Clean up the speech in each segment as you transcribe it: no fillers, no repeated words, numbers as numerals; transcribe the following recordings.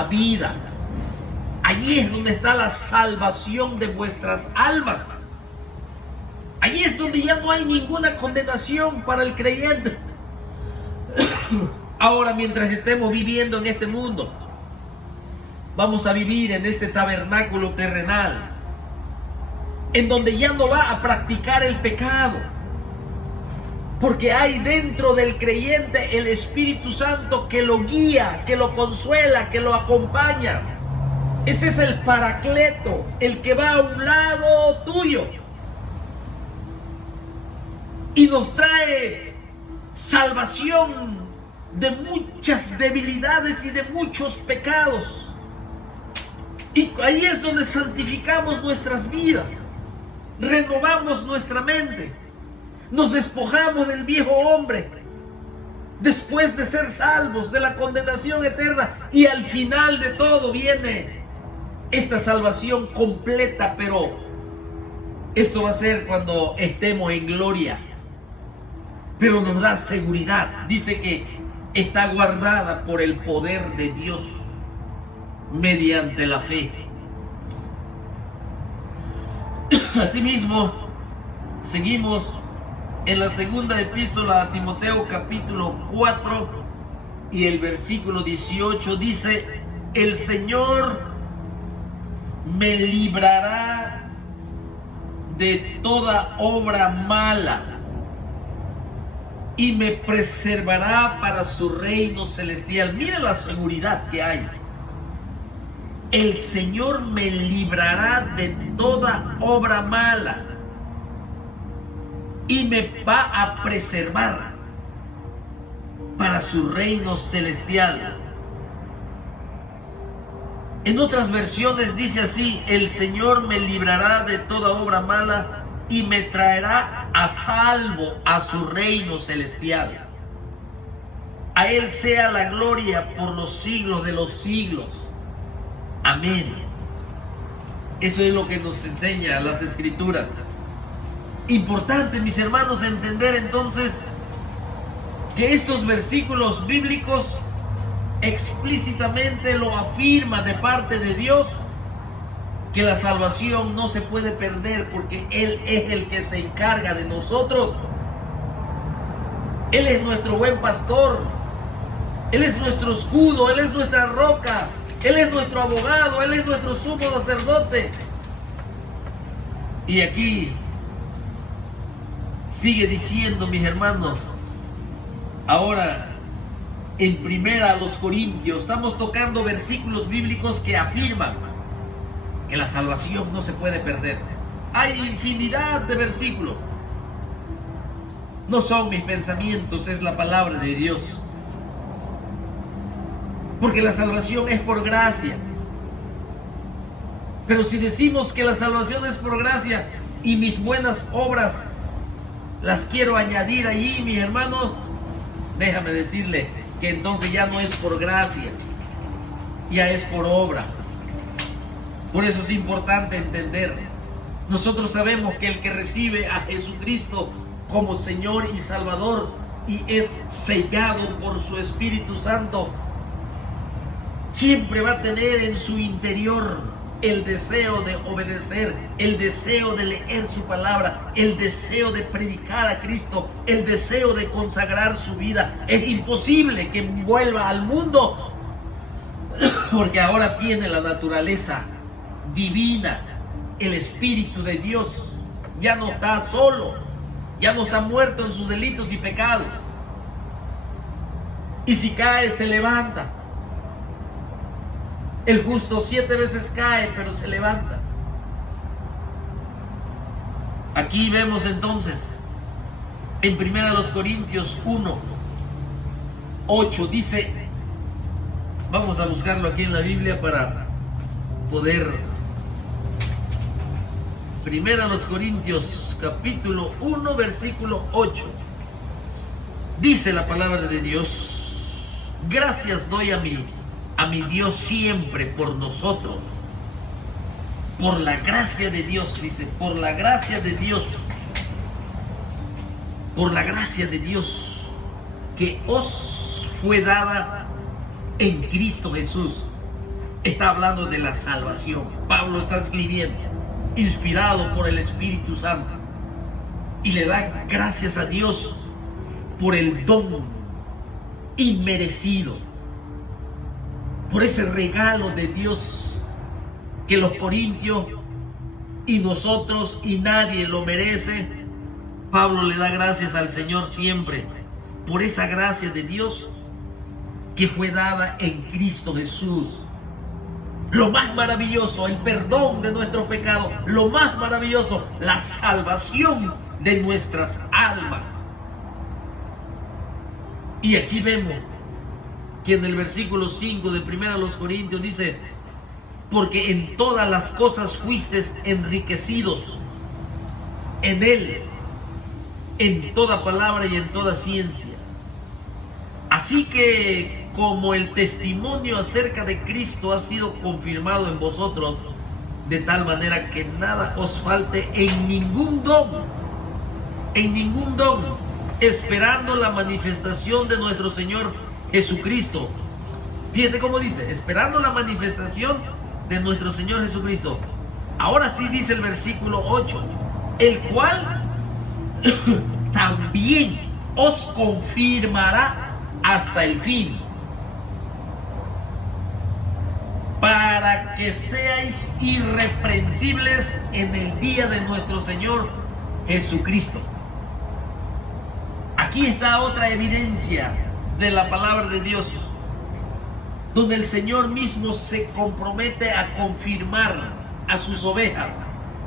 a vida. Allí es donde está la salvación de vuestras almas. Allí es donde ya no hay ninguna condenación para el creyente. Ahora, mientras estemos viviendo en este mundo, vamos a vivir en este tabernáculo terrenal, en donde ya no va a practicar el pecado, porque hay dentro del creyente el Espíritu Santo que lo guía, que lo consuela, que lo acompaña. Ese es el Paracleto, el que va a un lado tuyo y nos trae salvación de muchas debilidades y de muchos pecados. Y ahí es donde santificamos nuestras vidas, renovamos nuestra mente, nos despojamos del viejo hombre después de ser salvos de la condenación eterna, y al final de todo viene esta salvación completa. Pero esto va a ser cuando estemos en gloria, pero nos da seguridad. Dice que está guardada por el poder de Dios mediante la fe. Asimismo, seguimos en la segunda epístola a Timoteo, capítulo 4 y el versículo 18, dice: el Señor me librará de toda obra mala y me preservará para su reino celestial. Mira la seguridad que hay. El Señor me librará de toda obra mala y me va a preservar para su reino celestial. En otras versiones dice así: el Señor me librará de toda obra mala y me traerá a salvo a su reino celestial. A Él sea la gloria por los siglos de los siglos. Amén. Eso es lo que nos enseña las Escrituras. Importante, mis hermanos, entender entonces que estos versículos bíblicos explícitamente lo afirma de parte de Dios, que la salvación no se puede perder, porque Él es el que se encarga de nosotros. Él es nuestro buen pastor, Él es nuestro escudo, Él es nuestra roca, Él es nuestro abogado, Él es nuestro sumo sacerdote. Y aquí sigue diciendo, mis hermanos, ahora en primera a los Corintios, estamos tocando versículos bíblicos que afirman que la salvación no se puede perder. Hay infinidad de versículos. No son mis pensamientos, es la palabra de Dios. Porque la salvación es por gracia. Pero si decimos que la salvación es por gracia y mis buenas obras las quiero añadir allí, mis hermanos, déjame decirle que entonces ya no es por gracia, ya es por obra. Por eso es importante entender. Nosotros sabemos que el que recibe a Jesucristo como Señor y Salvador y es sellado por su Espíritu Santo, siempre va a tener en su interior el deseo de obedecer, el deseo de leer su palabra, el deseo de predicar a Cristo, el deseo de consagrar su vida. Es imposible que vuelva al mundo, porque ahora tiene la naturaleza divina, el Espíritu de Dios. Ya no está solo, ya no está muerto en sus delitos y pecados. Y si cae, se levanta. El justo 7 veces cae, pero se levanta. Aquí vemos entonces, en 1 Corintios 1, 8, dice, vamos a buscarlo aquí en la Biblia para poder. 1 Corintios capítulo 1, versículo 8. Dice la palabra de Dios: gracias doy a mi Dios siempre por nosotros, por la gracia de Dios, dice, por la gracia de Dios, por la gracia de Dios que os fue dada en Cristo Jesús. está hablando de la salvación. Pablo está escribiendo, inspirado por el Espíritu Santo, y le da gracias a Dios por el don inmerecido, por ese regalo de Dios que los corintios y nosotros y nadie lo merece. Pablo le da gracias al Señor siempre por esa gracia de Dios que fue dada en Cristo Jesús. Lo más maravilloso, el perdón de nuestros pecados. Lo más maravilloso, la salvación de nuestras almas. Y aquí vemos que en el versículo 5 de 1 Corintios dice: porque en todas las cosas fuisteis enriquecidos en Él, en toda palabra y en toda ciencia. Así que, como el testimonio acerca de Cristo ha sido confirmado en vosotros, de tal manera que nada os falte en ningún don, esperando la manifestación de nuestro Señor Jesucristo. Fíjate cómo dice, esperando la manifestación de nuestro Señor Jesucristo. Ahora sí dice el versículo 8, el cual también os confirmará hasta el fin, para que seáis irreprensibles en el día de nuestro Señor Jesucristo. Aquí está otra evidencia de la palabra de Dios, donde el Señor mismo se compromete a confirmar a sus ovejas,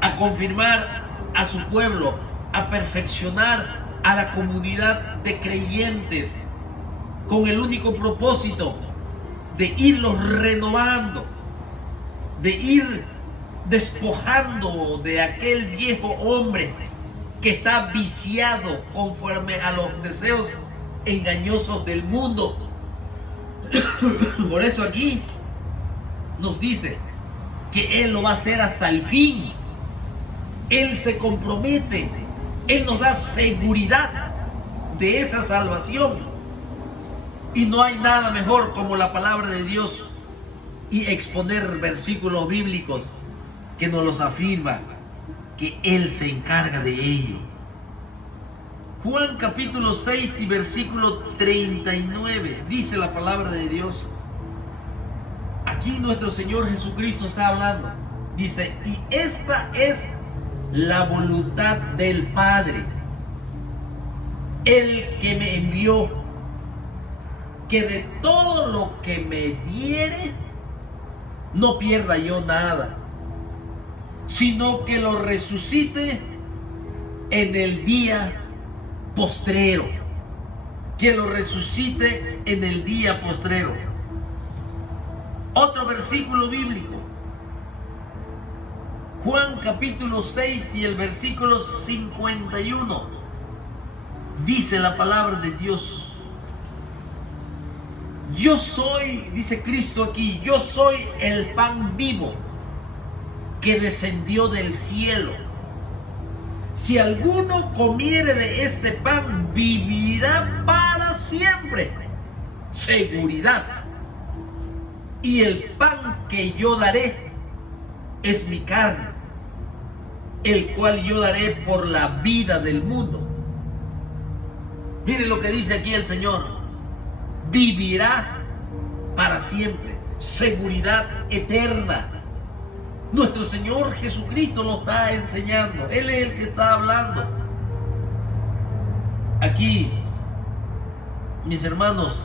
a confirmar a su pueblo, a perfeccionar a la comunidad de creyentes, con el único propósito de irlos renovando, de ir despojando de aquel viejo hombre que está viciado conforme a los deseos engañosos del mundo. Por eso aquí nos dice que Él lo va a hacer hasta el fin. Él se compromete, Él nos da seguridad de esa salvación. Y no hay nada mejor como la palabra de Dios y exponer versículos bíblicos que nos los afirma, que Él se encarga de ello. Juan capítulo 6 y versículo 39, dice la palabra de Dios. Aquí nuestro Señor Jesucristo está hablando. Dice, y esta es la voluntad del Padre, el que me envió, que de todo lo que me diere, no pierda yo nada, sino que lo resucite en el día postrero. Que lo resucite en el día postrero. Otro versículo bíblico. Juan capítulo 6 y el versículo 51. Dice la palabra de Dios. Yo soy, dice Cristo aquí, yo soy el pan vivo que descendió del cielo. Si alguno comiere de este pan, vivirá para siempre. Seguridad. Y el pan que yo daré es mi carne, el cual yo daré por la vida del mundo. Mire lo que dice aquí el Señor. Vivirá para siempre, seguridad eterna. Nuestro Señor Jesucristo lo está enseñando, Él es el que está hablando. Aquí, mis hermanos,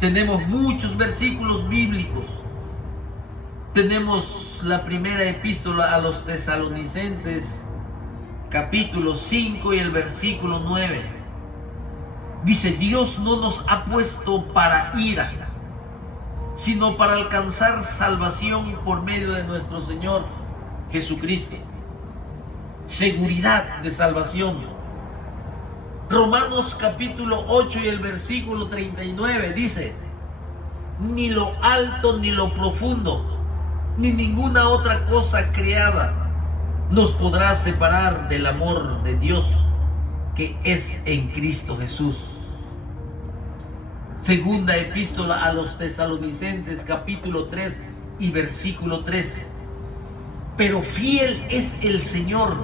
tenemos muchos versículos bíblicos. Tenemos la primera epístola a los Tesalonicenses, capítulo 5 y el versículo 9. Dice, Dios no nos ha puesto para ira, sino para alcanzar salvación por medio de nuestro Señor Jesucristo. Seguridad de salvación. Romanos capítulo 8 y el versículo 39 dice, ni lo alto ni lo profundo, ni ninguna otra cosa creada nos podrá separar del amor de Dios que es en Cristo Jesús. Segunda epístola a los Tesalonicenses, capítulo 3 y versículo 3. Pero fiel es el Señor,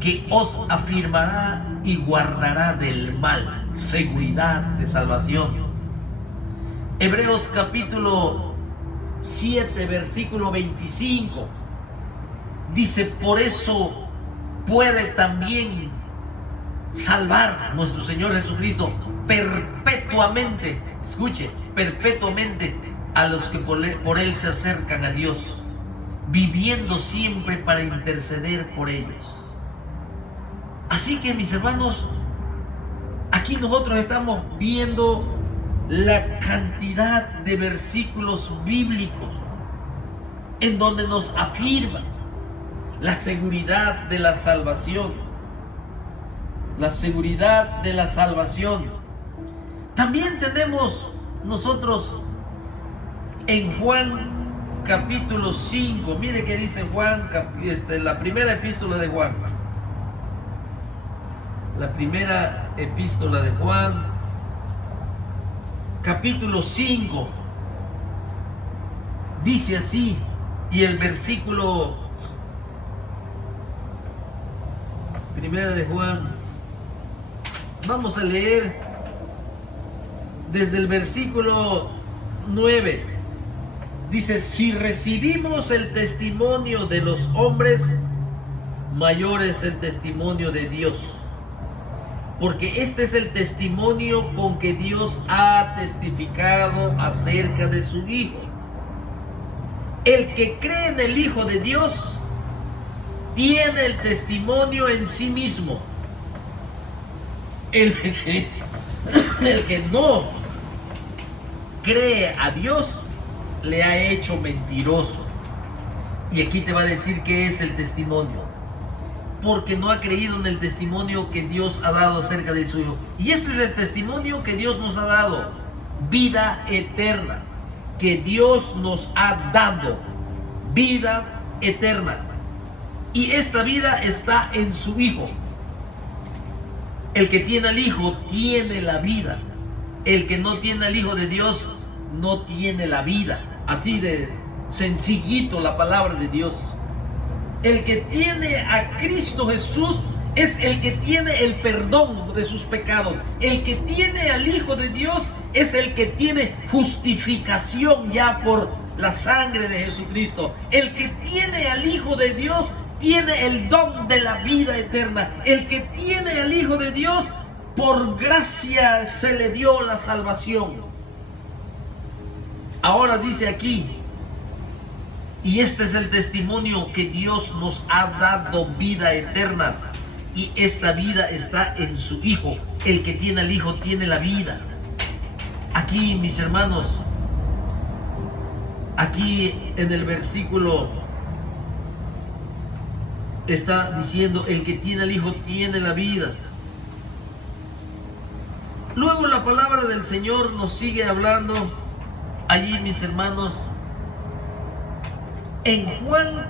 que os afirmará y guardará del mal. Seguridad de salvación. Hebreos capítulo 7, versículo 25. Dice, por eso puede también salvar nuestro Señor Jesucristo perpetuamente, escuche, perpetuamente a los que por Él se acercan a Dios, viviendo siempre para interceder por ellos. Así que, mis hermanos, aquí nosotros estamos viendo la cantidad de versículos bíblicos en donde nos afirman la seguridad de la salvación. La seguridad de la salvación. También tenemos nosotros en Juan capítulo 5, mire que dice Juan, la primera epístola de Juan. La primera epístola de Juan, capítulo 5, dice así, y el versículo, primera de Juan, vamos a leer desde el versículo 9. Dice, si recibimos el testimonio de los hombres, mayor es el testimonio de Dios. Porque este es el testimonio con que Dios ha testificado acerca de su Hijo. El que cree en el Hijo de Dios tiene el testimonio en sí mismo. El que no cree a Dios le ha hecho mentiroso. Y aquí te va a decir qué es el testimonio. Porque no ha creído en el testimonio que Dios ha dado acerca de su Hijo. Y este es el testimonio que Dios nos ha dado. Vida eterna. Que Dios nos ha dado. Vida eterna. Y esta vida está en su Hijo. El que tiene al Hijo tiene la vida. El que no tiene al Hijo de Dios no tiene la vida. Así de sencillito la palabra de Dios. El que tiene a Cristo Jesús es el que tiene el perdón de sus pecados. El que tiene al Hijo de Dios es el que tiene justificación ya por la sangre de Jesucristo. El que tiene al Hijo de Dios tiene el don de la vida eterna. El que tiene al Hijo de Dios, por gracia se le dio la salvación. Ahora dice aquí, y este es el testimonio que Dios nos ha dado vida eterna. Y esta vida está en su Hijo. El que tiene al Hijo tiene la vida. Aquí, mis hermanos, aquí en el versículo está diciendo, el que tiene al Hijo tiene la vida. Luego la palabra del Señor nos sigue hablando allí, mis hermanos, en Juan